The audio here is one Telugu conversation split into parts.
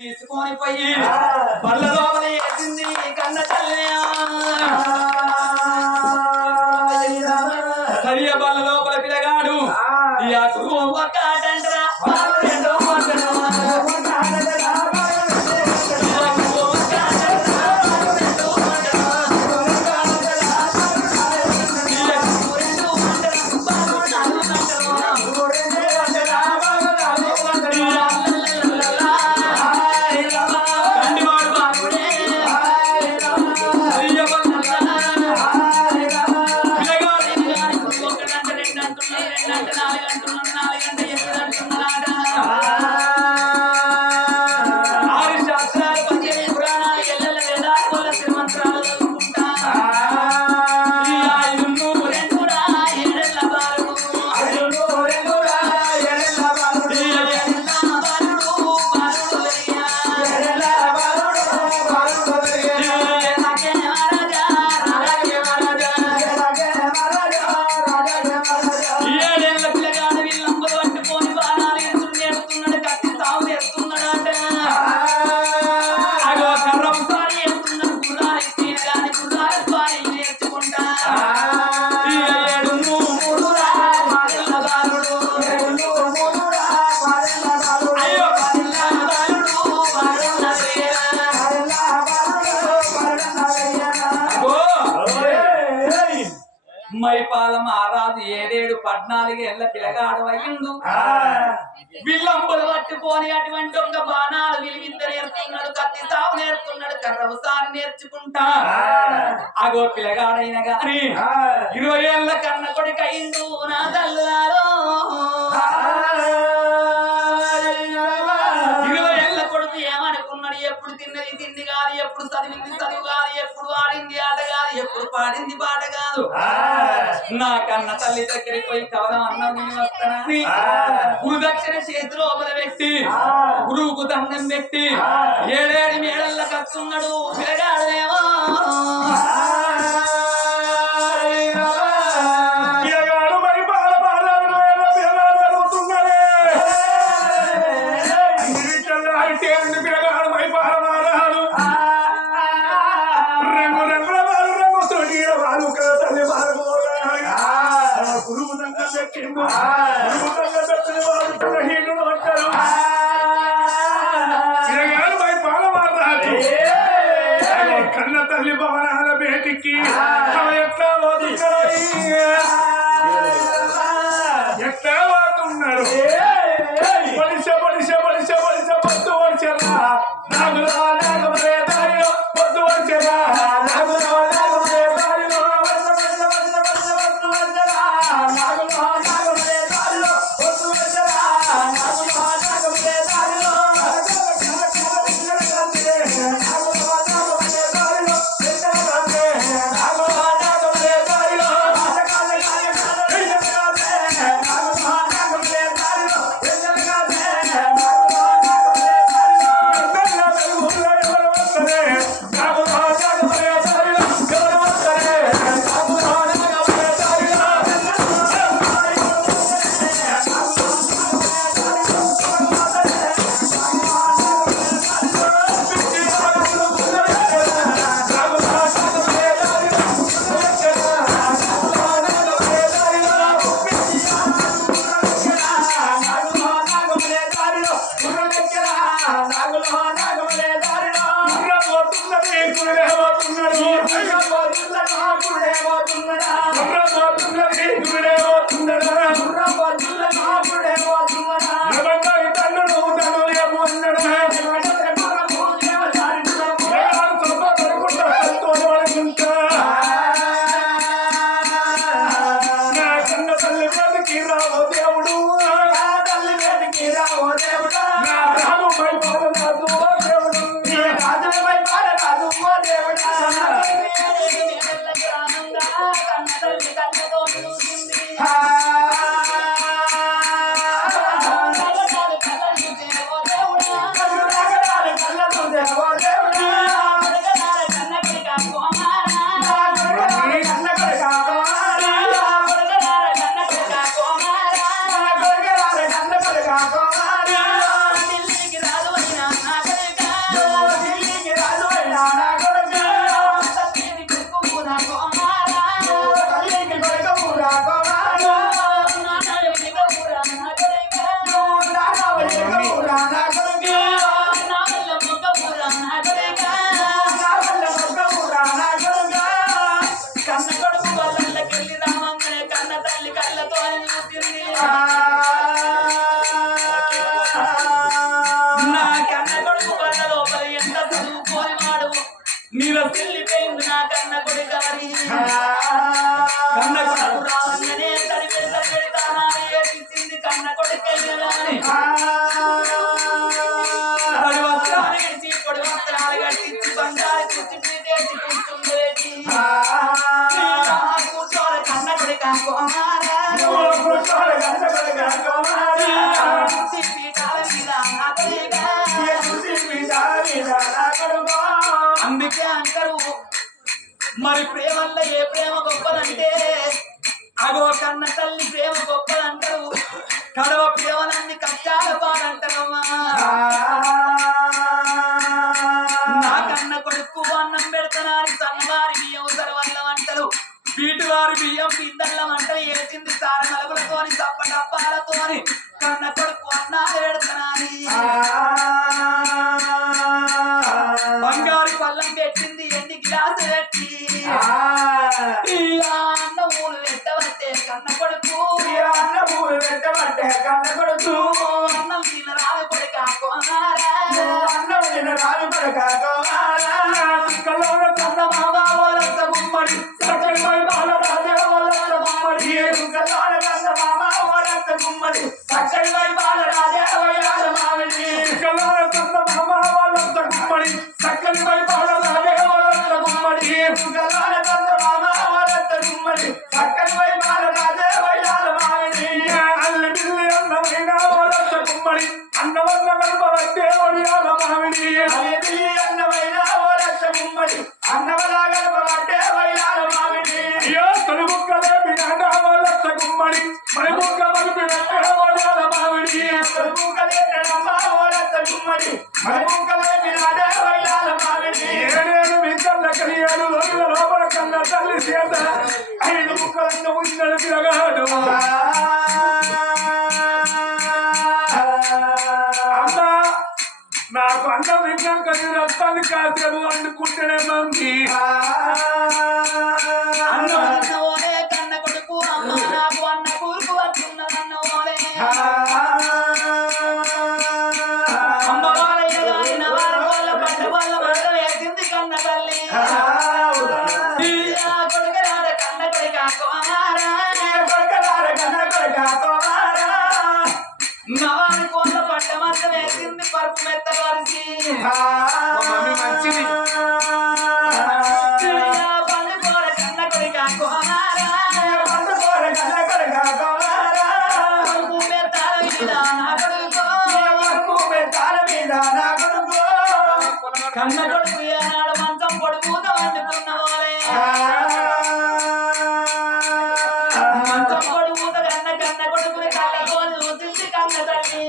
తీసుకొని పోయి బల్ల లోపల వేసింది కన్న తల్లి సరియ బల్ల లోపల పిల్లగాడు ఒక్కటంటరా మైపాల మహారాజు 7 14 ఏళ్ల పిల్లగాడు అయ్యిండు. విల్లంబులు పట్టుకొని అటువంటి ఒక బాణాలు విలువింత నేర్చుకున్నాడు, కత్తి సాగు నేర్చుకున్నాడు, కర్రవు సారి నేర్చుకుంటా అగో పిల్లగాడైన గాని 20 ఏళ్ల కన్న కొడుకు అయ్యిండు. నా తల్లులారో 20 ఏళ్ల కొడుకు ఏమనుకున్నాడు? ఎప్పుడు తిన్నది తిండి కాదు, ఎప్పుడు చదివింది చదువు కాదు, ఎప్పుడు ఆడింది ఆట కాదు, ఎప్పుడు పాడింది పాట కాదు. నా కన్న తల్లి దగ్గరికి పోయి కవలం అన్నం తిని వస్తానని గురుదక్షిణ చేతిలో పెట్టి గురువుకు దండం పెట్టి 7 మేడల్ల కచ్చున్నాడు పిల్లగాడేమో. కన్న తల్లి భవనాల బేటికి ఎట్లా పోతున్నారు పలిస పలిస పలిస పలిస పొద్దు వచ్చరా నాగులా నాగమరే దారిలో పొద్దు వచ్చరా నాగులా నాగమరే దారిలో నాగులా నాగమరే దారిలో పొద్దు వచ్చరా నాగులా నాగమరే దారిలో దేవుడు కొడుకు కన్న లోపల ఎంత చదువుకోని వాడు నీలో చెల్లిపోయింది నా కన్న కొడుకు అని కన్న కొడుకు రావగానే పెడతానా ఏడ్చింది కన్న కొడుకు అయ్యాలని పడి వస్త్రాలు విడిచి పొడి వస్త్రాలు కట్టించి బంగారు కూర్చి పీటేసి కూర్చుండేది కూర్చోవాలి కన్న కొడుకు అందుకే అంటారు మరి ప్రేమల్లో ఏ ప్రేమ గొప్పదంటే అగో కన్న తల్లి ప్రేమ గొప్పదంటారు కడవ ప్రేమలన్నీ కష్టాల పాలంటారమ్మా నా కన్న కొడుకు అన్నం పెడతానని సన్నవారి బియ్యం సరవల్లం అంటారు వీటి వారి బియ్యం పిందల్లం అంటారు వేసింది సార నలుగులతోని తప్ప డప్పాలతోని కన్న కొడుకు అన్నాలు పెడతానని బంగారు పళ్ళం పెట్టింది ఎండి గ్లాసు పెట్టి అన్న ఊరు పెట్టబట్టే కన్న కొడుకు అన్నం తిన రాదు కొడుక అన్నం తిన రాదు కొడుక గుమ్మడి సకలి బాల రాజా గుమ్మడి గుమ్మడి సకలి బాల రాజా మామిడి గుమ్మడి సకలి బాల రాజా గుమ్మడి గుమ్మడి సకలి బాల రాజా మామిడి అల్లి బిల్లి అన్నమైన గుమ్మడి అన్నవన్న కలపవట్టే ఒడియాల మామిడి అల్లి బిల్లి అన్నమైన గుమ్మడి అన్నవలా కలపవట్టే ఒడియాల మామిడి అయ్యో తొలిముక్కలే బినాట వాళ్ళ గుమ్మడి మరి ముక్క మలిపినట్టే ఒడియాల మామిడి తొలిముక్కలే గుమ్మడి మరి ముక్కలే బినాట ఒడియాల మామిడి ఏడేడు మింకల్ల కలియాలు లోపల లోపల కన్న తల్లి చేత 5 ముక్కలను ఉన్నది పిలగాడు అమ్మా నాకు అన్నం తిన్నాక నేను రక్తాన్ని కాసేపు వండుకుంటేనే మంది అన్నం తిన్నవోలే కన్న కొడుకు అమ్మ నాకు అన్న కూరుకు వస్తున్నదన్నవోలే అమ్మ వాళ్ళ వారి వాళ్ళ పడ్డ వాళ్ళ మాట వేసింది కన్న తల్లి కొడుకు రాడ కన్న కొడుక నవారి కోళ్ళ పడ్డ మాట వేసింది పరుపు మెత్త కలిసి మంచిది పండుకోర కన్న కొడుక కన్న కొడుకు ఏనాడు మంచం పొడుగుత వండుకున్న వాళ్ళే మంచం పొడుగుత కన్న కొడుకుని కళ్ళతో చూసింది కన్న తల్లి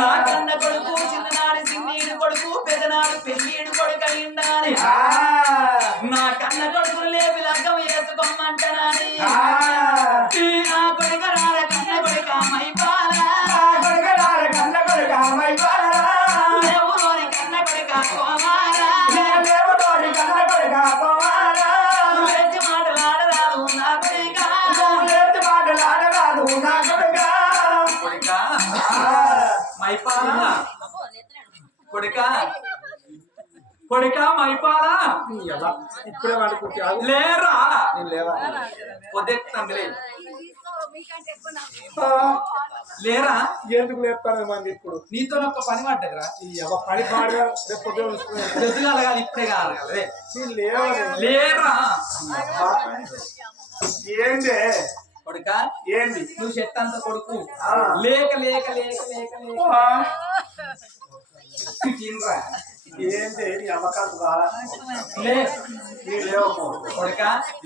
నా కన్న కొడుకు చిన్ననాడు సిన్నీడు కొడుకు పెదనాడు పెళ్ళీడు కొడుకు అయిండాని నా కన్న కొడుకులు లేపి లగ్గం వేసుకోమంటనాని నా కొడుక రాడ కన్న కొడుక మైపాలా కన్న కొడుక కోమారా మాటలాడరాదు నా కొడుక మైపాలా కొడుక మైపాలా ఇప్పుడే వాడుకుంటా లేరా నేను లేవా పొద్దెక్కుతండి లేరా ఎందుకు లేపుతాను మంది ఇప్పుడు నీతో ఒక పని పడ్డదిరా ఈ పని పాడుగా రేపు ఎదుగాలి కాదు ఇప్పుడే కాదు లేరా ఏందే కొడుక ఏంది నువ్వు చెత్తంత కొడుకు లేక లేక లేక లేక లేక తినరా ఏంది నీ అమ్మకాలు కాదా లే నీ లేవకు కొడుక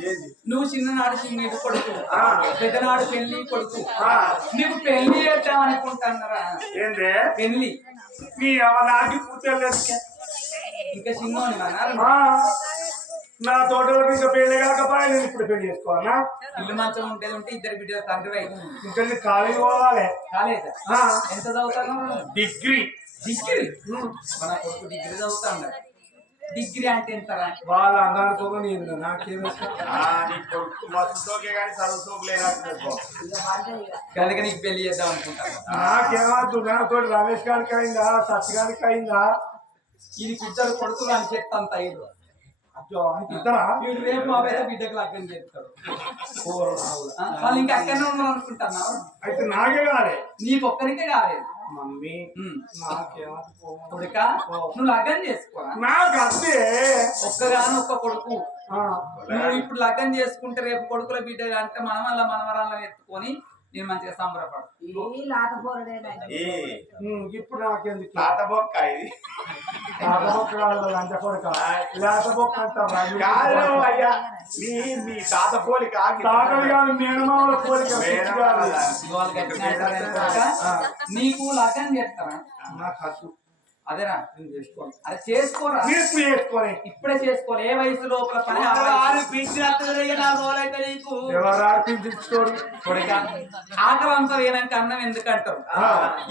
ఏంది నువ్వు చిన్ననాడు చిన్నీడు కొడుకు పెద్దనాడు పెళ్లి కొడుకు నీకు పెళ్లి చేద్దామనుకుంటున్నారా ఏంది పెళ్లి నీ అమ్మ నాకు కూర్చోలేదు ఇంకా చిన్నోని నా తోటలోకి ఇంకా పెళ్లి కాకపోయా నేను ఇప్పుడు పెళ్లి చేసుకోవాలా ఇల్లు మంచం ఉంటేది ఉంటే ఇద్దరు బిడ్డల తండ్రి వైపు ఇంకా కాలేజీ పోవాలి కాలేదా ఎంత చదువుతాను డిగ్రీ డిగ్రీ మన కొడుకు డిగ్రీ చదువుతాడు డిగ్రీ అంటే ఎంతరా? వాళ్ళ అందరికీ నేను నాకేం నీకు మస్తు సోకే కానీ చదువు సోకు లేనట్టు కనుక నీకు పెళ్లి చేద్దాం అనుకుంటాను. నాకేమద్దు నాతో రమేష్ గారికి అయిందా సత్య గారికి అయిందా వీరికి ఇద్దరు కొడుకులు అని చెప్తాను తైలు. అయ్యో ఆయనకి ఇద్దరా వీడు రేపు బాబైతే బిడ్డకు లగ్గం చేస్తాడు. వాళ్ళు ఇంకా అక్కడనే ఉన్నారు అనుకుంటున్నావు. అయితే నాకే కాలే నీకు ఒక్కరికే కాలేదు. మమ్మీ నాకేమద్దు కొడుక నువ్వు లగ్గం చేసుకోరా. నాకు అంతే ఒక్కగాను ఒక్క కొడుకు. నువ్వు ఇప్పుడు లగ్గం చేసుకుంటే రేపు కొడుకుల బిడ్డ అంటే మనమల్ల మనవరాలను ఎత్తుకొని నేను మంచిగా సంబరపడు. ఇప్పుడు నాకెందుకు తాత బొక్క ఇది తాత బొక్క లంచ కొడుక లేత బొక్క అంటారు కాదు అయ్యా మీ తాత పోలిక తాతలు కాదు మేనమామల పోలిక వాళ్ళు కట్టిన నీకు లగ్గం చేస్తారా? నాకు హక్కు అదేరా నేను చేసుకోవాలి అదే చేసుకోరా. చేసుకోవాలి ఇప్పుడే చేసుకోవాలి. ఏ వయసు లోపల పని నీకు ఎవరు ఆర్పించుకోడు కొడుక ఆకలంతా వేయనాక అన్నం ఎందుకు అంటారు?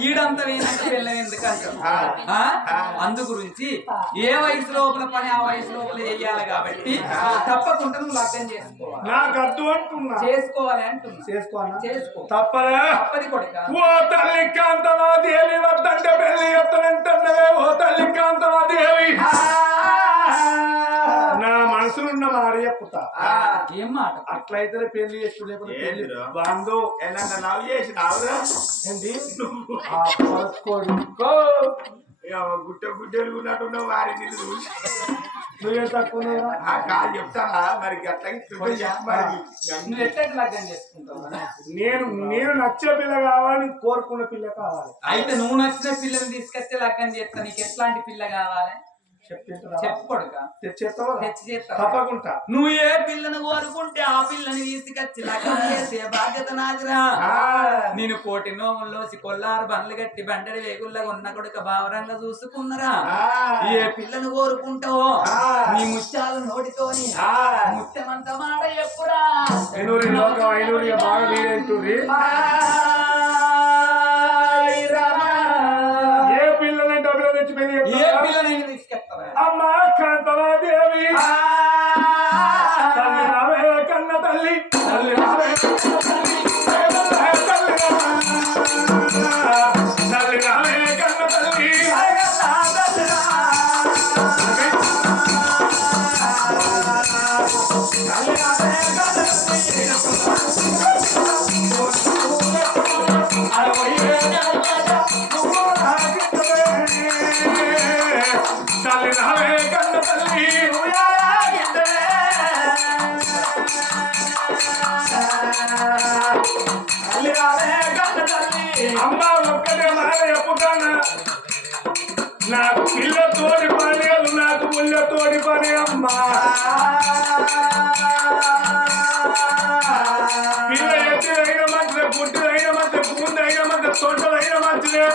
ఈడంతా వేయనాక వెళ్ళం ఎందుకు అంటారు? అందు గురించి ఏ వయసు లోపల పని ఆ వయసు లోపల చేయాలి కాబట్టి తప్పకుండా నువ్వు లగ్గం చేసుకోవాలి. నాకు అర్థం అంటున్నా చేసుకోవాలి అంటున్నా. చేసుకోవాలా చేసుకో తప్పదా తప్పది కొడుక. ఓ తల్లి కాంతమాదేవి వద్దంటే పెళ్లి ఎత్తనంటున్నవే ఓ తల్లి కాంతమాదేవి నా మనసులున్న మాట చెప్పుతా. ఏం మాట? అట్లయితే పెళ్లి చేసుకునే ఏందిరా? బాంధు ఏమన్నా నవ్వు చేసినావురా ఏంటి గుట్ట గుడ్డలు ఉన్నట్టున్నావు వారి నిన్ను చూసి నువ్వే తక్కువ ఆ కాదు చెప్తానా మరి అట్లా నువ్వు ఎట్లా లగ్గం చేసుకుంటావు? నేను నచ్చే పిల్ల కావాలి కోరుకున్న పిల్ల కావాలి. అయితే నువ్వు నచ్చిన పిల్లని తీసుకొస్తే లగ్గం చేస్తా. నీకు ఎట్లాంటి పిల్ల కావాలి చెప్పు కొడుక. తెచ్చేస్తావా? తెచ్చి చేస్తా తప్పకుండా. నువ్వు ఏ పిల్లను కోరుకుంటే ఆ పిల్లని తీసుకొచ్చి లగ్గం చేసే బాధ్యత నాదిరా. నేను కోటి నోముల్లోసి కొల్లారు బండ్లు గట్టి బండడి వేగుల్లా ఉన్న కొడుక భావరంగా చూసుకున్నరా. ఏ పిల్లను కోరుకుంటావో నీ ముత్యాలు నోటితోని ముత్యమంత మాట ఎప్పుడా ఐనూరి లోకం ఐనూరి బాగా వీరేంటుర్రి. ఏ పిల్లలంటే అభివృద్ధి తెచ్చి పెళ్లి ఏ పిల్లని తీసుకెళ్తారా? అమ్మా కాంతమాదేవి తల్లి రావే కన్న తల్లి తల్లి రావే తల్లి రావే కన్న తల్లి తల్లి రావే కన్న తల్లి అమ్మ ఒక్కటే మాట చెప్పుతానా నాకు పిల్లతోటి పని లేదు నాకు ముళ్ళతోటి పని అమ్మా పిల్ల ఎత్తులైన మంచిదే గుడ్డులైన మంచిదే పూందైన మంచిదే తొండలైన మంచిదే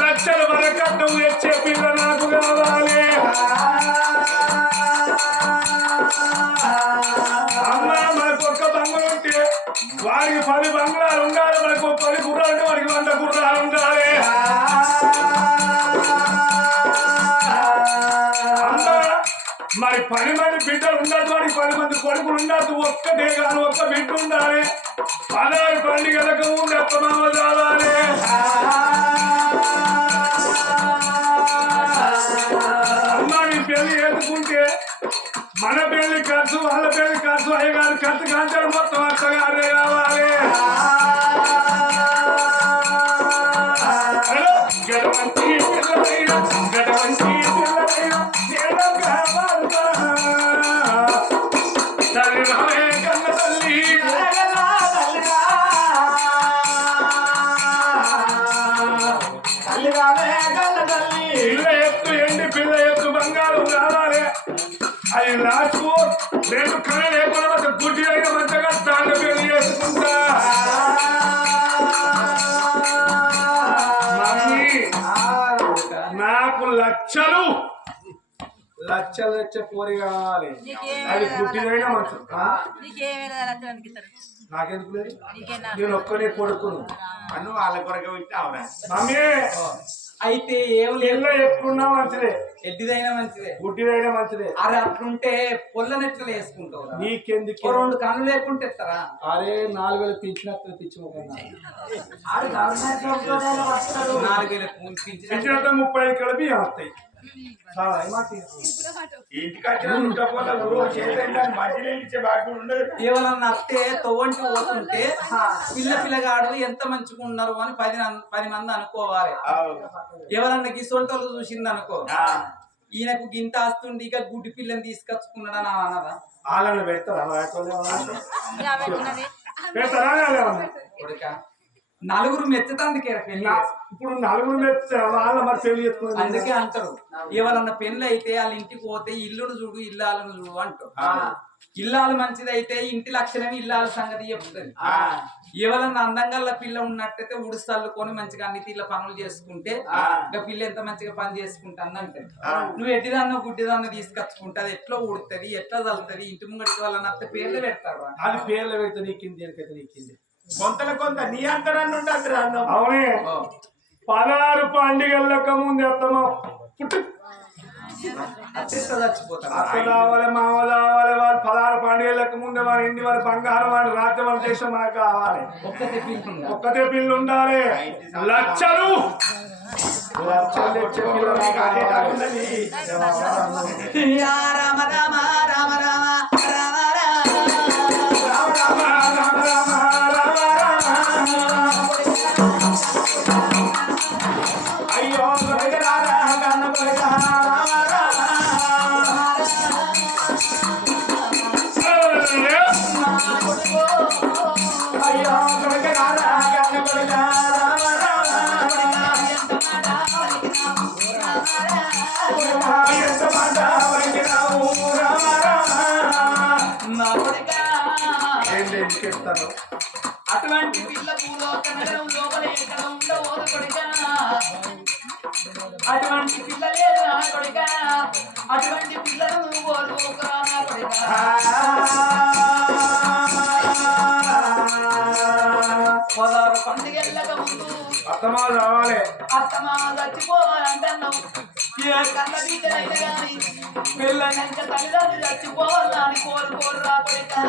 లక్షల వరకట్నం తెచ్చే పిల్ల నాకు కావాలి. అమ్మా మనకు ఒక్క బంగులు ఉంటే వాడికి 10 బంగ్లాలు ఉండాలి. మనకు 10 గుర్రాలు ఉంటే వాడికి 100 గుర్రాలు ఉండాలి. అమ్మా మరి 10 మంది బిడ్డలు ఉండదు వాడికి 10 మంది కొడుకులు ఉండదు. ఒక్కటే కాదు ఒక్క బిడ్డ ఉండాలి. 16 పండుగలకు ముందు అత్తమామ కావాలి. అమ్మా నీ పెళ్లి ఎత్తుకుంటే మన పెళ్లి ఖర్చు వాళ్ళ పెళ్లి ఖర్చు అయ్యగారు ఖర్చు కాంచారు మొత్తం అత్తగారే కావాలి. గడవంతి పిల్లలైనా గడవంతి పిల్లలైనా నేడం కావాలుగా తల్లి రావే కన్న తల్లి తల్లి రావే కన్న తల్లి పిల్ల ఎత్తు ఎండి పిల్ల ఎత్తు బంగారం కావాలి. అది నాకు 2 కళ లేకుండా గుడ్డి అయిన మంచిగా తాండ పెళ్లి చేసుకుంటా. మమ్మీ నాకు లక్షలు తెచ్చే కోరి కావాలి. అది గుడ్డిదైనా మంచి నాకెందుకు లేదు నేను ఒక్కనే కొడుకును అన్ను వాళ్ళ కొరకు వింటావురా మమ్మీ అయితే ఏం లేదు, పిల్ల ఎప్పుడున్నా మంచిదే, ఎడ్డిదైనా మంచిదే. గుడ్డిదైనా మంచిదే. అరే అట్లుంటే పొల్లనెట్లు వేసుకుంటావు? నీకెందుకు? 2 కళ్ళు లేకుంటే ఎత్తరా? అరే 4,000 పింఛనత్తు పిచ్చిపోకుండా 4,000 పింఛనత్త 35 కిలో బియ్యం వస్తాయి. చాలా ఇంటికి వచ్చిన ఉంటపోతే మధ్యలో ఇచ్చే బాధ్యత ఉండదు. ఎవరన్నా అత్తే తోవంటి పోతుంటే పిల్లగాడు ఎంత మంచిగా ఉన్నారు అని 10 మంది అనుకోవాలి. ఎవరన్నా గిసొంటోళ్ళు చూసింది అనుకో, ఈయనకు గింత ఆస్తుండి ఇక గుడ్డి పిల్లని తీసుకొచ్చుకున్నాడని అన్నదా? వాళ్ళని పెడతారా? కొడుక నలుగురు మెచ్చుతందుకే పెళ్లి. ఇప్పుడు నలుగురు వాళ్ళ మరి పెళ్లి చేసుకుని అందుకే అంటారు, ఎవరన్నా పెళ్లి అయితే వాళ్ళ ఇంటికి పోతే ఇల్లును చూడు ఇల్లాలను చూడు అంటారు. ఇల్లాలు మంచిదైతే ఇంటి లక్షణం ఇల్లాల సంగతి చెప్తుంది. ఎవరన్నా అందంగా పిల్ల ఉన్నట్టయితే ఉడుసల్లుకొని మంచిగా అన్ని తీళ్ళ పనులు చేసుకుంటే ఇంకా పిల్ల ఎంత మంచిగా పని చేసుకుంటుంది అంటే, నువ్వు ఎడ్డిదాన్నో గుడ్డిదాన్నో తీసుకొచ్చుకుంటే అది ఎట్లా ఉడుతుంది, ఎట్లా చల్లుతుంది, ఇంటి ముంగడికి వాళ్ళని అత్త పేర్లు పెడతారు. అది పేర్లు పెడితే నీకింది, దేనికైతే నీకింది. కొంత నీ అంతరాన్ని ఉండదు. అవునే 16 పండుగలకు ముందు అత్తమ్మ పుట్టు చచ్చిపోతారు. అత్త కావాలి, మామ కావాలి. వాళ్ళు 16 పండుగలకు ముందు వాళ్ళ ఇంటి వాళ్ళ బంగారం వాళ్ళ రాజ్యం వాళ్ళ దేశం మనకు కావాలి. ఒక్కతే పిల్లు ఉండాలి. లక్షలు తెచ్చే పిల్లలు రామ రామ రామ రామ రామ అయ్యో అటువంటి పిల్ల భూలోకం లోపల ఎక్కడ ఉండవోదు కొడుకా, అటువంటి పిల్ల లేదు నా కొడుకా, అటువంటి పిల్లలు నువ్వు కోరుకోకురా నా కొడుకా. 16 పండుగలకు ముందు అత్తమా రావాలి, అత్తమా చచ్చిపోవాలంటున్నావు. ఏ కన్న బిడ్డలైనా కానీ పిల్లలంక తల్లిదండ్రులు చచ్చిపోవాలని కోరుకోరురా కొడుకా.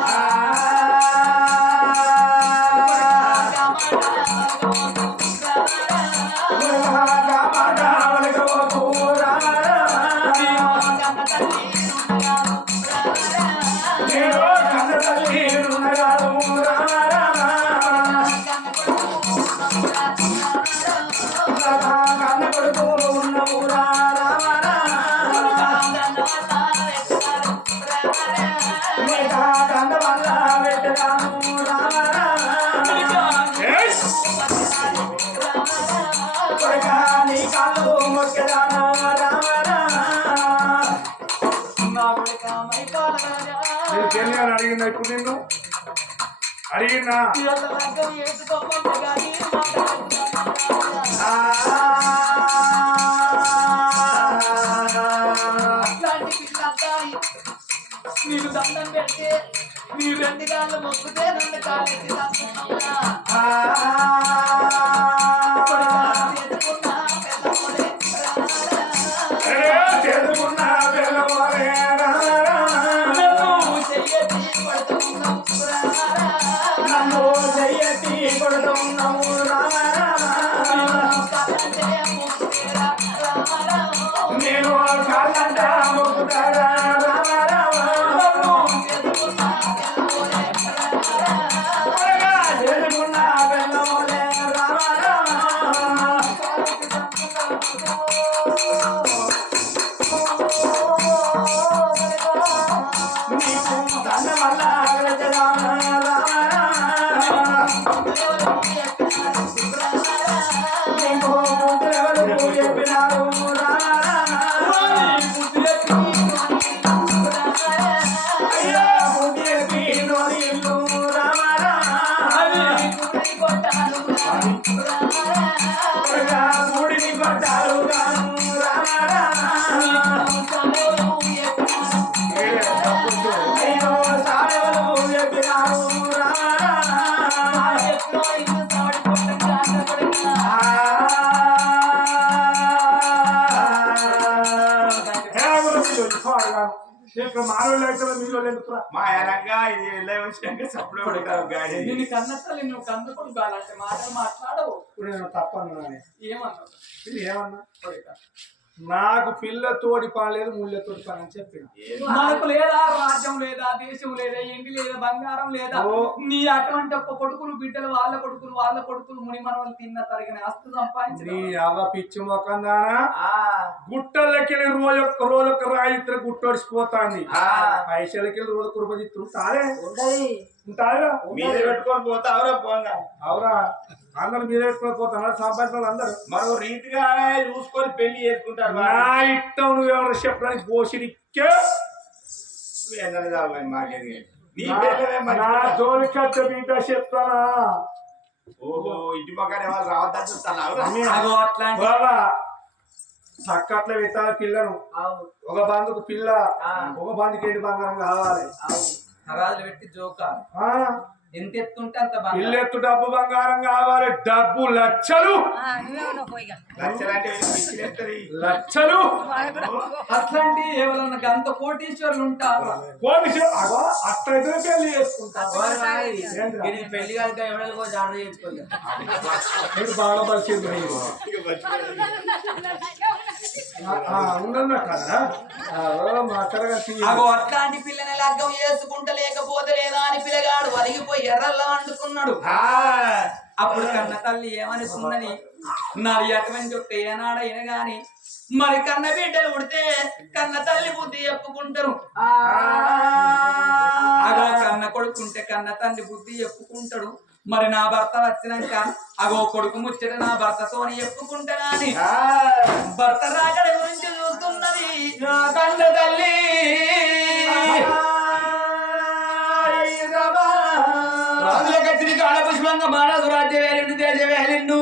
అడిగినా ఇప్పుడు నిన్ను అడిగినా మీరు దండం పెడితే మీరు 2 కాళ్ళు మొక్కుతే 2 కాళ్ళెత్తి నేను కాళ్ళంట మొక్కుతారా Oh ఇక్కడ మానవులు అయితే మీరు ఎందుకురా మా ఆయనగా ఇది వెళ్ళే వచ్చినాక సప్పుడు ఉంటారు గాడి నేను కన్నతల్లి నువ్వు కన్నుకుడు కాలంటే మాటలు మాట్లాడవు. ఇప్పుడు నేను తప్పన్నా ఏమన్నావు? ఇది ఏమన్నా నాకు పిల్ల తోడి పాలేదు ముళ్ళ తోడి పని అని చెప్పిన మనకు లేదా రాజ్యం లేదా దేశం లేదా ఎండి లేదా బంగారం లేదా నీ అటువంటి ఒక్క కొడుకులు బిడ్డలు వాళ్ళ కొడుకులు ముని మనవలు తిన్న తరిగిన ఆస్తు సంపాదించి నీ అవ్వ పిచ్చి మొక్కం దానా గుట్టలకి రోజొక్క రాయిత్ర గుట్టడిచిపోతాంది పైసలకి రోజు కృపజిత్తు తారే ఉంటారా మీద పెట్టుకొని పోతావురా పోంగా అవురా అందరు మీద పెట్టుకొని పోతారా సంపాదించిన అందరు మరో రీతిగా చూసుకొని పెళ్లి చేసుకుంటారు నా ఇష్టం నువ్వెవరు చెప్పడానికి పోషిడికే మాకేది నీ పేర్లే మరి. నా జోలికత్త బిడ్డ చెప్తానా ఓహో ఇంటి పక్కనే వాళ్ళు రావద్దని చూస్తాను అగో అట్లాంటి బాబా చక్కట్ల విత్తాల పిల్లను ఒక బంధుకు పిల్ల ఒక బంధుకి ఏంటి బంగారం కావాలి హరాజులు పెట్టి జోకాలు ఎంత ఎత్తుంటే అంత బంగారం. పిల్లెత్తు డబ్బు బంగారం కావాలి డబ్బు లక్షలు లక్షలంటే పిచ్చిలేస్తుంది లక్షలు అట్లాంటి ఎవరన్నా గంత కోటీశ్వరులు ఉంటారు. అట్లయితే పెళ్లి చేసుకుంటాను పెళ్లి కనుక ఎవరికో జాడర్ చేసుకోవాలి. మీరు బాగా పరిచింది ఉండన్నా కదా అగో అట్లాంటి పిల్లని లగ్గం చేసుకుంటా లేకపోతే లేదా అని పిల్లగాడు వలిగిపోయి ఎర్రల్లా అంటుకున్నాడు. అప్పుడు కన్న తల్లి ఏమనుకున్నది నాది అటువంటి ఒక్క ఏనాడైనా గాని మరి కన్న బిడ్డలు పుడితే కన్న తల్లి బుద్ధి చెప్పుకుంటారు. అగో కన్న కొడుకుంటే కన్న తండ్రి బుద్ధి చెప్పుకుంటాడు. మరి నా భర్త వచ్చినాక అగో కొడుకు ముచ్చట నా భర్తతోని చెప్పుకుంటానా అని భర్త రాకడ గురించి చూస్తున్నది నా కన్న తల్లి. పుష్పంగా మానసు రాజ్య వేరిండు దేశ వేరిండు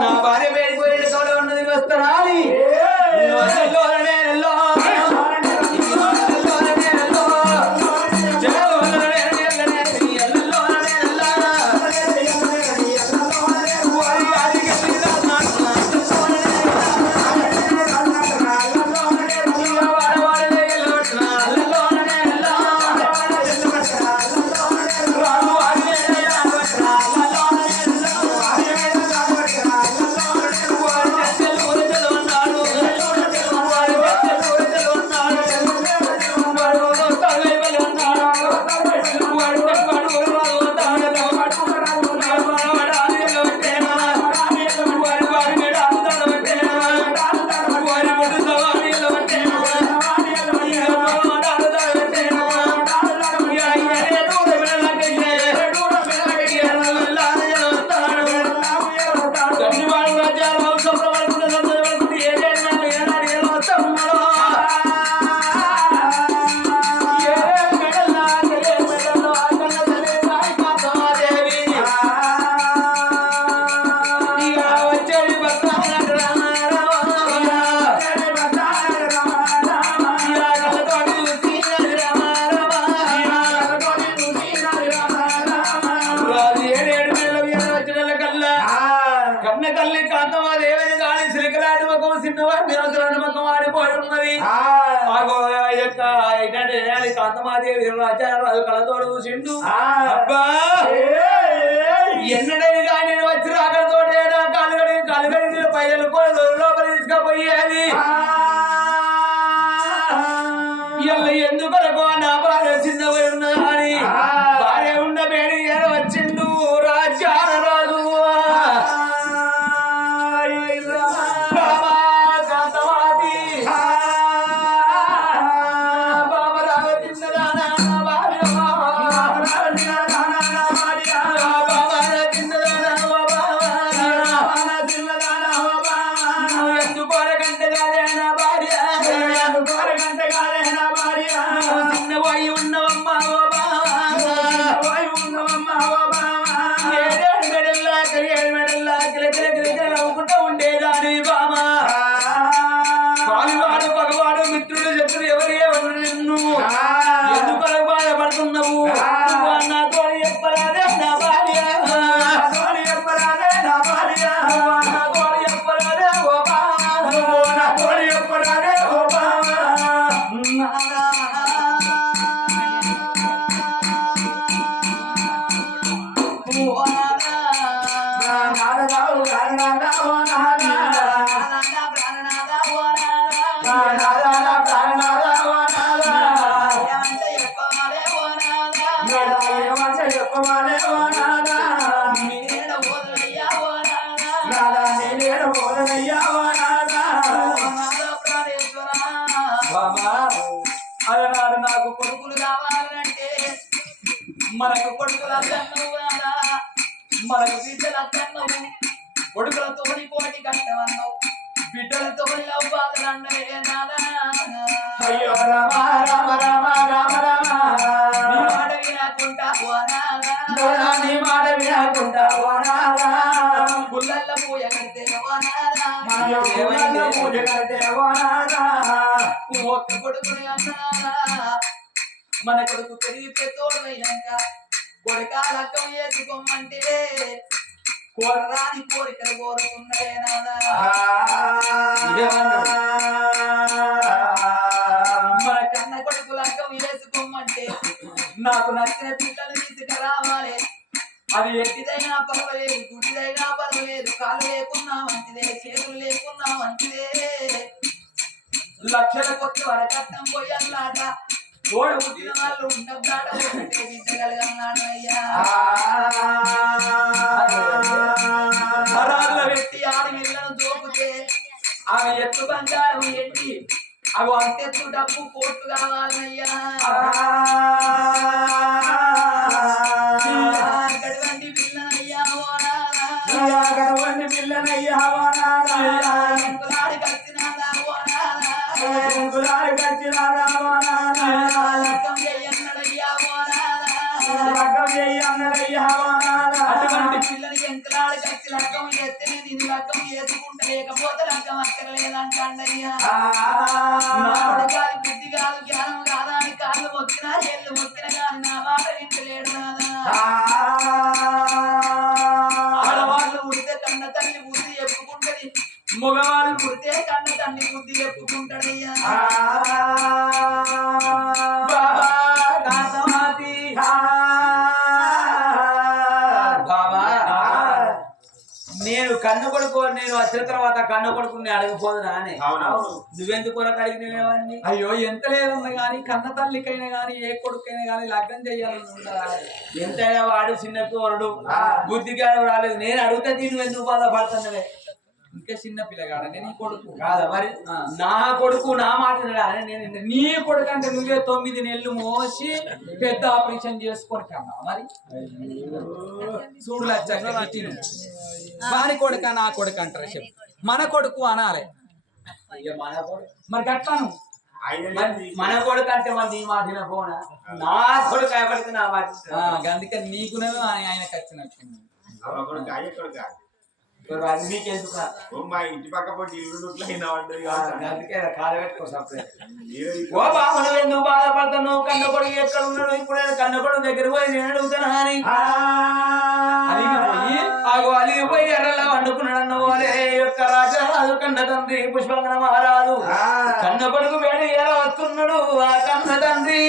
నా భార్య వేడిపోయి తోడ ఉన్నది వస్తానా అని కాంతమాదేవి రాజారాజు కళతోడు చూసిండు. అబ్బా ఎన్నడని కానీ వచ్చి రాకలతోటే కాలుగడి పైదలు లోపల తీసుకపోయేది. ఎందుకొరకు నా భార్య చిన్నవై ఉన్నా అని భార్య ఉన్న వేడి వచ్చిండు రాజారాజు. ఎందుకోరకంటే నా ప్రాణనాథ ఓ నాథ. నాదా నా ప్రాణనాదా ఓ నాదా ఏమంటే చెప్పవాలే ఓ నాథ. నాదా ఏమంటే చెప్పవాలే ఓ నాదా నేనేడ ఓదనయ్యా ఓ నాథ. నాదా నేనేడు ఓదనయ్యా ఓ నాదా నాథ ప్రాణేశ్వర. బాబా అలనాడు నాకు కొడుకులు కావాలంటే మనకు కొడుకులు అద్దన్నావు నాదా. మనకు బిడ్డలు అద్దన్నావు. కొడుకులతో పోటీ కట్టమన్నావు. బిడ్డలతో అవ్వాలని అన్నవే నాదా. అయ్యో రామ రామ రామ రామ రామ నీ మాట వినకుండా ఓ నాదా. నాదా నీ మాట వినకుండా ఓ నాదా గుళ్ళల్లో పూజ కడితే ఓ నాదా. మన దేవుళ్ళ పూజ కడితే ఓ నాదా ఒక్క కొడుకుని అన్నారా. మన కొడుకు పెరిగితే తోడైనాక కొడుకా లగ్గం చేసుకోమంటే కోరరాని కోరికలు కోరుకున్నాడే నాదా. మన కన్న కొడుకు లగ్గం చేసుకోమంటే నాకు నచ్చిన పిల్లలు తీసుకురావాలి. అది ఎట్టిదైనా పర్వాలేదు, గుడ్డిదైనా పర్వాలేదు, కాళ్ళు లేకున్నా మంచిదే, చేతులు లేకున్నా మంచిదే. లక్షల కొద్ది వరకట్నం పోయాలాట. తోడు పుట్టిన వాళ్ళు ఉండబ్లాట ఒకటే బిడ్డగలగన్నాడు అయ్యా. హరాల్లో పెట్టి ఆడి నీళ్ళను దోపితే ఆమె ఎత్తు బంగారం ఎండి అవి అంతెత్తు డబ్బు కోట్లు కావాలయ్యా. గడవండి పిల్లనయ్యా ఓ నాదా. గడవండి పిల్లనయ్యా ఓ నాదా ఎంకులాడి కచ్చినాదా ఓ నాదా. గులాడి కచ్చినాదా ఓ నాదా లగ్గం చెయ్యన్నడయ్యా ఓ నాదా. లగ్గం చెయ్యన్నడయ్యా ఓ నాదా అటువంటి పిల్లని ఎంకలాడి కచ్చి లగ్గం చేస్తేనే నేను లగ్గం చేసుకుంటా, లేకపోతే లగ్గం అక్కర్లేదంటయ్యా. నా కొడుకాలి బుద్ధి కాదు జ్ఞానం కాదా అని కాళ్ళు మొక్కినా ఏళ్ళు మొక్కిన కానీ నా మాట వింటలేడు నాదా. ఆడవాళ్ళు ఉడితే కన్న తల్లి బుద్ధి చెప్పుకుంటది, మగవాళ్ళు పుడితే కన్న తల్లి బుద్ధి చెప్పుకుంటాడయ్యా. బాబా దాసమాతి బాబా నేను కన్ను కొడుకు నేను వచ్చిన తర్వాత కన్ను కొడుకుని అడగపోదునా అని అవునవును నువ్వెందుకు కొరకు అడిగినవేవాడిని అయ్యో ఎంత లేదన్నా గాని కన్న తల్లికైనా గాని ఏ కొడుకైనా గాని లగ్గం చెయ్యాలని ఉండదా. ఎంతైనా వాడు చిన్న కోరడు బుద్ధికి రాలేదు నేను అడిగితే నువ్వు ఎందుకు బాధపడుతున్నవే ఇంకా చిన్న పిల్లగాడనే నీ కొడుకు కాదా మరి నా కొడుకు నా మాట వినడానే నేను నీ కొడుకు అంటే నువ్వే 9 నెలలు మోసి పెద్ద ఆపరేషన్ చేసుకొని కన్నా మరి చూడు లచ్చక్క వారి కొడుక నా కొడుకు అంటారు చెప్పు. మన కొడుకు అనాలి ఇక మన కొడుకు మరి గట్లాను మన కొడుకు అంటే మరి నీ మాట వినపోనా నా కొడుకు ఎవరికి నా మాట అందుకని నీకునేమో ఆయనకు వచ్చినట్టు మీకెందుకు మా ఇంటి పక్క పోటీ ఇల్లు అయినా ఉంటుంది అందుకే కాలు పెట్టుకో సపరేట్ మీరు ఓ బాబు నువ్వు ఎందుకు బాధపడతావు కన్న కొడుకు ఎక్కడ ఉన్నాడు ఇప్పుడు నేను కన్న కొడుకు దగ్గర పోయి నేను అడుగుతాను అని అలిగిపోయి ఎర్రలా వండుకున్నాడు అన్న పోలే యొక్క రాజరాజు కన్న తండ్రి పుష్పంగన మహారాజు కన్న కొడుకు వేడి ఎలా వస్తున్నాడు ఆ కన్న తండ్రి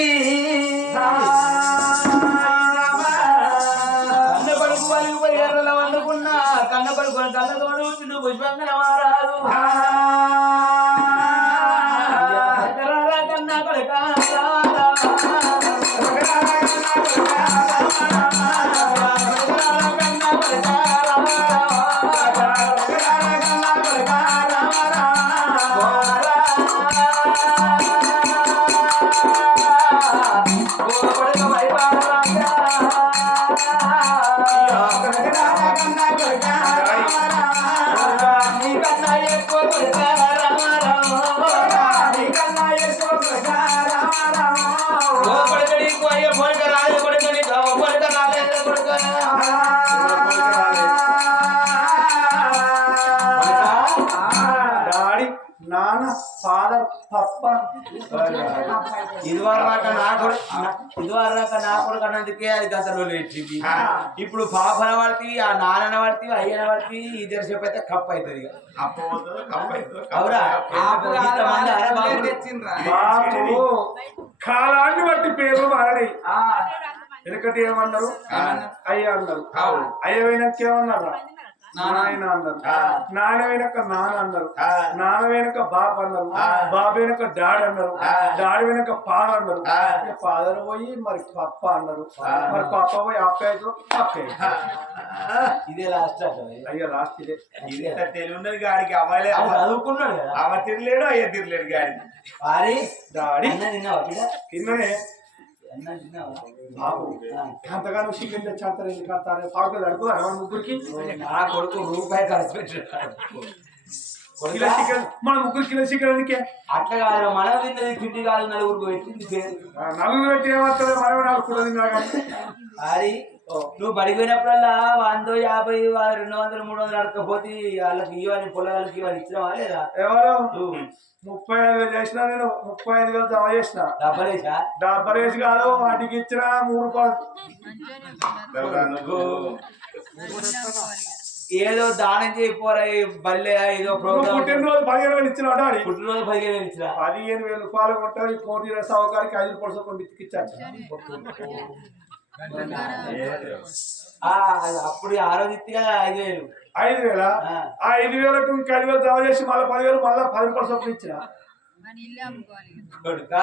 కన్న కొడుకు అలిగిపోయి ఎర్రలా వండుకున్నా కన్న కొడుకు కన్న తోడు చిన్న పుష్పంగన మహారాజు కన్న కొడుక నాన్న ఫాదర్ పప్ప ఇదివరదాకా నా కొడుకు అన్నందుకే అది గతంలో పెట్టింది ఇప్పుడు పాపన పడుతుంది ఆ నాన్న పడుతుంది అయ్యన పడుతుంది ఇద్దరు సేపు అయితే కప్ అవుతుంది ఇక అవురా బాబు కాలాన్ని బట్టి పేర్లు మారడి ఎందుకంటే ఏమన్నారు అయ్య అన్నారు అయ్య పోయినాక ఏమన్నారు నాయన అన్నారు నాన్న వెనక నాన్న అన్నారు నాన్న వెనక బాప్ అన్నారు బాబు వెనక డాడ్ అన్నారు డాడీ వెనక ఫాదర్ అన్నారు ఫాదర్ పోయి మరి పప్ప అన్నారు మరి పప్ప పోయి అప్పయ్య అప్పయ్య ఇదే లాస్ట్ అయ్యా లాస్ట్ ఇదే తెలివి ఉన్నది గాడికి అవ్వలే చదువుకున్నాడు కదా అవ తిరలేడు అయ్యా తిరలేడు గాడి వారి డాడీ తిన్నావా బిడ్డ? కిందనే అన్నం తిన్నావా? బాబు అంతగానో చికెన్ తెచ్చారు కడతారు పావుతుంది అనుకో మన ముగ్గురికి నా కొడుకు రూపాయి ఖర్చు పెట్టాడు కిలో చికెన్ మన ముగ్గురు కిలో చికెన్ అందుకే అట్లా కాదు మనం తిన్నది తిండి కాదు నలుగురికి పెట్టింది పేరు నలుగురు పెట్టి ఏమవుతుంది మనం నాలుగు కూడా తిన్నా కానీ అది నువ్వు పడిపోయినప్పుడల్లా 100, 50, 200, 300 అడకపోతే వాళ్ళకి ఇవ్వాలి పొలాలకి ఇవ్వాలి ఇచ్చినావా లేదా? ఎవరు నువ్వు 35,000 చేసిన నేను 35,000 జమ చేసిన డబ్బలేసా? డబ్బరేసి కాదు వాటికి ఇచ్చిన 3 రూపాయలు ఏదో దానం చేయపోరా బల్లె ఏదో ప్రోగ్రామ్ పుట్టినరోజు 15,000 ఇచ్చిన డాడీ పుట్టినరోజు 15,000 ఇచ్చినా 15,000 రూపాయలు కొట్టాలి కోటి సౌకర్యానికి 5 రూపాయలు చొప్పున బిత్తికిచ్చాను అప్పుడు ఆ రోజు ఇస్తే 5,000 5,000 ఆ 5,000కు ఇంకా 5,000 జమ చేసి మళ్ళీ 10,000 మళ్ళీ 10 రూపాయలు చొప్పున ఇచ్చిన కొడుక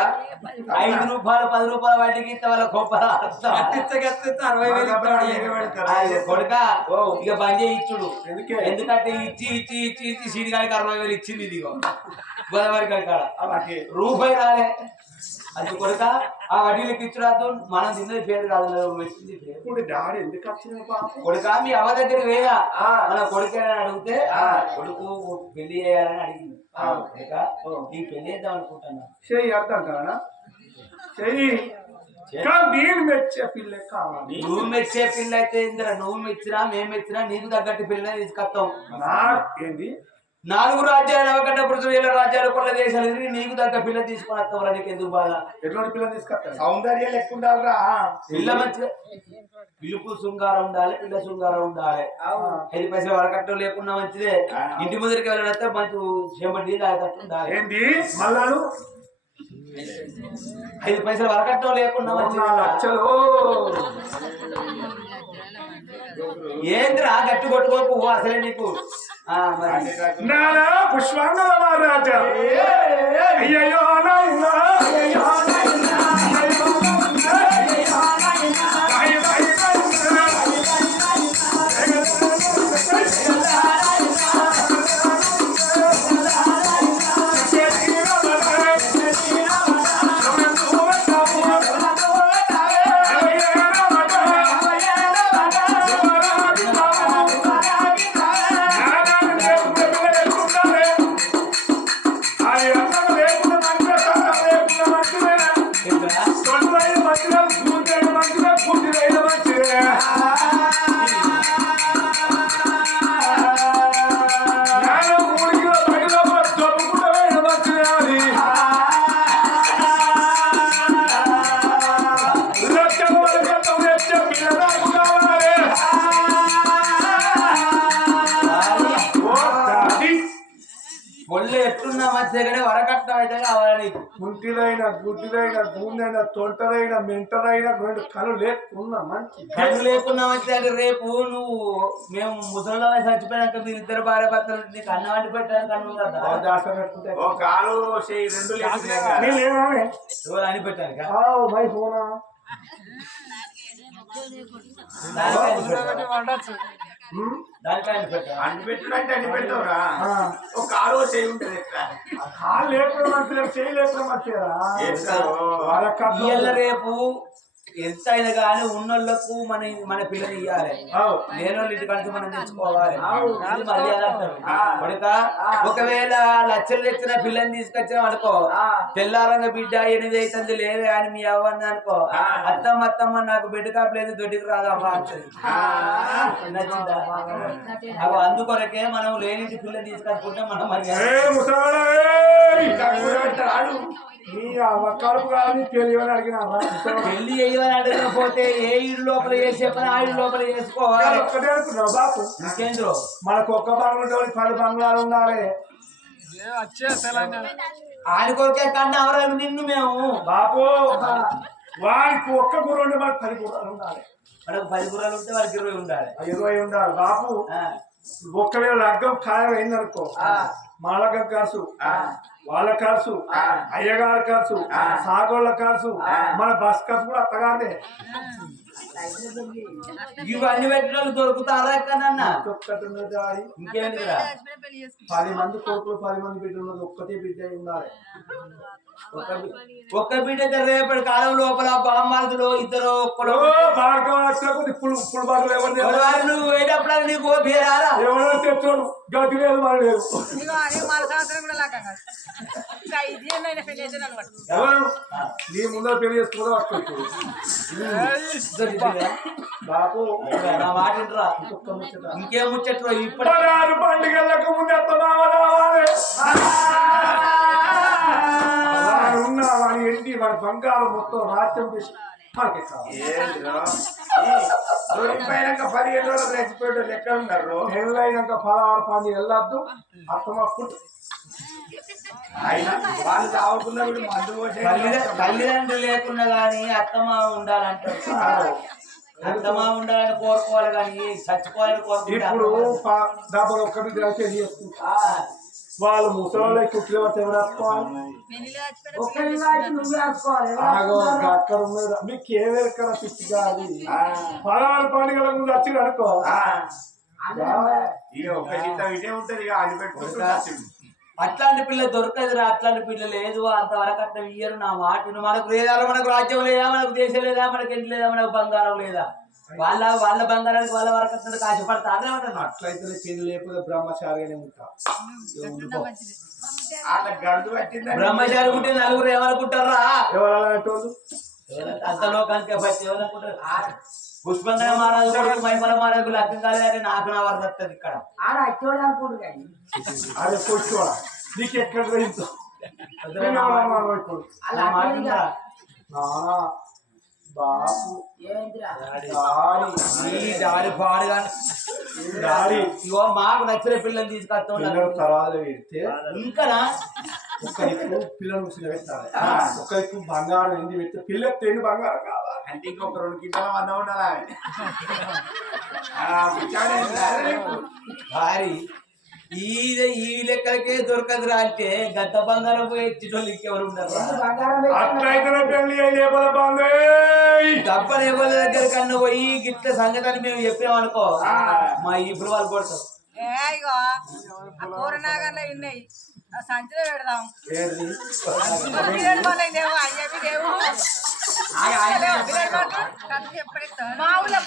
5 రూపాయలు 10 రూపాయల వాటికి ఇస్తే వాళ్ళ గొప్ప 60,000 కొడుక ఇక బంద్ చేయించుడు ఎందుకంటే ఇచ్చి సీడిగాడికి 60,000 ఇచ్చింది ఇదిగో గోదావరి కాడ రూపాయి రాలే అది కొడుక ఆ వడ్డీలకి ఇచ్చురాదు మనం తిన్నది పేరు కాదు పెట్టింది పేరు డాడీ ఎందుకు వచ్చిన కొడుక మీ అవ్వ దగ్గర వేదా మన కొడుకేనని అడిగితే కొడుకు పెళ్లి చేయాలని అడిగింది నీ పెళ్లి చేద్దాం అనుకుంటున్నా చెయ్యి అర్థం కాదా చెయ్యి నేను మెచ్చే పిల్ల కావాలి నువ్వు మెచ్చే పిల్ల అయితే ఇందిరా నువ్వు మెచ్చినా మేము మెచ్చినా నీకు తగ్గట్టు పిల్ల తీసుకొస్తాం ఏంది 4 రాజ్యాలు నవకట్ట పురుషులు 7 రాజ్యాలు కొల్ల దేశాలు తిరిగి నీకు తగ్గ పిల్ల తీసుకొని వస్తావురా నీకు ఎందుకు బాధ ఎటువంటి పిల్లలు తీసుకొస్తారు సౌందర్యం లెక్క ఉండాలిరా పిల్ల మంచిగా పిలుపు శృంగారం ఉండాలి పిల్ల శృంగారం ఉండాలి 5 పైసలు వరకట్టు లేకుండా మంచిదే ఇంటి ముందరికి వెళ్ళడంతో మంచి చెంబటి తాగేటట్టు ఉండాలి ఏంది మళ్ళాను 5 పైసలు వరకట్టు లేకుండా లక్షలు ఏంద్రా గట్టి కొట్టుకోకు అసలే నీకు నానా పుష్పాంగల మహారాజా అయ్యయ్యో నాయనా అయ్యయ్యో నాయనా అయ్యయ్యో గుంటిదైన గుడ్డిదైన గూండైన తొంటదైన మెంటదైన 2 కళ్ళు లేకున్నా మంచి కళ్ళు లేకున్నా మంచి రేపు నువ్వు మేము ముసలిలో చచ్చిపోయాక మీరు 2 భార్య భర్తలు నీకు అన్నం వండి పెట్టడానికి అన్నం కదా దాసం పెట్టుకుంటే కాలు 2 ఎవరు అని పెట్టాను అన్ని పెట్టినట్టు అన్ని పెడతావురా ఒక కాలు చేయి ఉంటుంది కాలు లేకుండా మంచిగా చేయి లేకుండా మంచిగా రేపు ఎంత అయినా కానీ ఉన్నోళ్ళకు మన పిల్లని ఇవ్వాలి లేనోళ్ళు ఇంటి కంటే మనం తెచ్చుకోవాలి మర్యాద అంటారు ఒకవేళ లక్షలు తెచ్చిన పిల్లని తీసుకొచ్చాం అనుకో తెల్లారంగా బిడ్డ 8 అవుతుంది లేవే అని మీ అవ్వంది అనుకో అత్తమ్మ నాకు బిడ్డ కాపలేదు దొడ్డికి రాదమ్మా అంటది నచ్చిందా అవి అందుకొరకే మనం లేని పిల్లని తీసుకొచ్చుకుంటే మనం మర్యాద పెళ్లి చేయమని అడగకపోతే ఏ ఇల్లు లోపల చేసే పని ఆ ఇల్లు లోపల చేసుకోవాలి బాపు మనకు ఒక్క బంగ్లా 10 బంగ్లాలు ఉండాలి ఆయన కొరకే కన్నా ఎవరు నిన్ను మేము బాపు వారికి ఒక్క గుర్రం ఉంటే మనకు 10 గుర్రాలు ఉండాలి మనకు 10 గుర్రాలు ఉంటే వారికి 20 ఉండాలి 20 ఉండాలి బాపు ఒక్కవేళ లగ్గం ఖాయం అయిందనుకో మా లగ్గం ఖర్చు వాళ్ళ ఖర్చు అయ్యగారి ఖర్చు సాగోళ్ళ ఖర్చు మన బస్ ఖర్చు కూడా అత్తగానే ఇవన్నీ పెట్టిన వాళ్ళు దొరుకుతారా ఎక్కడన్నా ఒక్కటి దారి ఇంకేంటిరా 10 మంది కొడుకులు 10 మంది బిడ్డలు ఉన్నది ఒక్కటే బిడ్డ అయి ఉండాలి ఒక్క బిడ్డ అయితే రేపటి కాలం లోపల బామ్మార్దులు ఇద్దరు ఒక్కడు భార్గవ వచ్చినప్పుడు ఇప్పుడు బాగా ఎవరు నువ్వు పోయేటప్పుడు నీకు పేరారా ఎవరో తెచ్చాడు గతి లేదు మరి లేదు ఎవరు నీ ముందర పెళ్లి చేసుకోవడం అక్కడికి బాబు నా మాట వింటరా ఇంకేం ముచ్చట్రో ఇప్పుడు పండుగలకు ముందు ఎంత బాగా రావాలి ఉన్న వాడి ఎండి వాడి బంగారం మొత్తం రాజ్యం చేసి మనకి దొరికిపోయాక 15 రోజులు రెచ్చిపోయేటోళ్ళు ఎక్కడ ఉన్నారు పెళ్ళైనాక 16 పండుగ వెళ్ళొద్దు అత్తమప్పుడు ఆయన వాళ్ళు తాగుకున్న వీడు మందు పోసే తల్లిదండ్రులు లేకుండా గాని అత్తమామ ఉండాలంటారు అత్తమామ ఉండాలని కోరుకోవాలి కానీ చచ్చిపోవాలని ఇప్పుడు కోరుకుంటారు డబ్బులు ఒక్కటి పెళ్లి చేసుకుంటా వాళ్ళు ముసలి కుట్లు ఎవరు వేసుకోవాలి అక్కడ ఉన్నది మీకు ఏదెక్కడ పిచ్చి కాదు 16 పండుగల ముందు వచ్చి అనుకో ఇక ఒక జీతం ఇటే ఉంటది ఇక అది పెట్టుకుంటూ అట్లాంటి పిల్ల దొరకదురా అట్లాంటి పిల్ల లేదు అంతవరకు అట్లా ఇయ్యరు నా మాట మనకు లేదా మనకు రాజ్యం లేదా మనకు దేశం లేదా మనకి ఇంటి లేదా మనకు బంగారం లేదా వాళ్ళ బంగారానికి వాళ్ళ వరకు కాశపడతారే అట్లయితే పెళ్లి లేకపోతే బ్రహ్మచారిగానే ఉంటా వాళ్ళ గండు పట్టిందని బ్రహ్మచారి ఉంటే నలుగురు ఏమనుకుంటారా ఎవరు అంత లోకానికి పట్టి ఏమనుకుంటారు పుష్పంగా మహారాజు మహిమల మహారాజులు అర్థం కాలేదంటే నాకు నా వరద వస్తుంది ఇక్కడ అదే కూర్చోడా నీకు ఎక్కడ రైతు బాపు దారి పాడుగా డాడీ ఇగో మాకు నచ్చిన పిల్లల్ని తీసుకొస్తాం తర్వాత పెడితే ఇంకా ఒకరికి పిల్లలు ముసిన పెట్టాలి ఒకరికి బంగారం ఎండి పెడితే పిల్లకి తెండి బంగారం కావాలి అంటే ఇంకొక 2 కింటాల మంద ఉండాలి భారీ ఈ లెక్కలకే దొరకదురా అంటే గత బంగారం పోయి ఎత్తిటోళ్ళు ఇంకెవరు ఉంటారు అట్లయితే పెళ్లి లేకపోతే బందే డబ్బలు ఎవరి దగ్గర కన్నా పోయి గిట్ల సంగతి అని మేము చెప్పామనుకో మా ఇప్పుడు వాళ్ళు కొడతాం కూరనాగర్లో ఉన్నాయి సంచిలో పెడదాం ఏంటి మా ఊళ్ళో